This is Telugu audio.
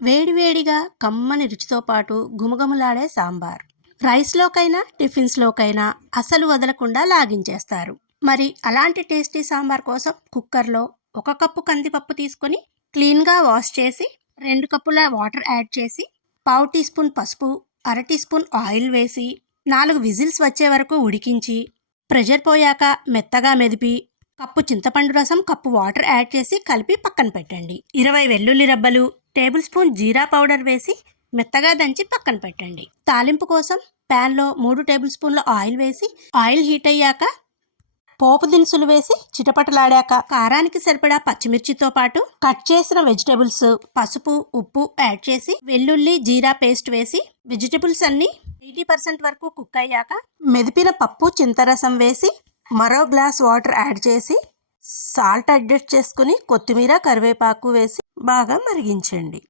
వేడివేడిగా కమ్మని రుచితో పాటు గుమగుమలాడే సాంబార్. రైస్లోకైనా టిఫిన్స్లోకైనా అసలు వదలకుండా లాగించేస్తారు. మరి అలాంటి టేస్టీ సాంబార్ కోసం కుక్కర్లో ఒక కప్పు కందిపప్పు తీసుకొని క్లీన్గా వాష్ చేసి రెండు కప్పుల వాటర్ యాడ్ చేసి పావు టీ స్పూన్ పసుపు అర టీ స్పూన్ ఆయిల్ వేసి నాలుగు విజిల్స్ వచ్చే వరకు ఉడికించి ప్రెషర్ పోయాక మెత్తగా మెదిపి కప్పు చింతపండు రసం కప్పు వాటర్ యాడ్ చేసి కలిపి పక్కన పెట్టండి. ఇరవై వెల్లుల్లి రబ్బలు టేబుల్ స్పూన్ జీరా పౌడర్ వేసి మెత్తగా దంచి పక్కన పెట్టండి. తాలింపు కోసం ప్యాన్లో మూడు టేబుల్ స్పూన్ల ఆయిల్ వేసి ఆయిల్ హీట్ అయ్యాక పోపు దినుసులు వేసి చిటపటలాడాక కారానికి సరిపడా పచ్చిమిర్చితో పాటు కట్ చేసిన వెజిటేబుల్స్ పసుపు ఉప్పు యాడ్ చేసి వెల్లుల్లి జీరా పేస్ట్ వేసి వెజిటేబుల్స్ అన్ని ఎయిటీ పర్సెంట్ వరకు కుక్ అయ్యాక మెదిపిన పప్పు చింతరసం వేసి మరో గ్లాస్ వాటర్ యాడ్ చేసి సాల్ట్ అడ్జస్ట్ చేసుకుని కొత్తిమీర కరివేపాకు వేసి బాగా మరిగించండి.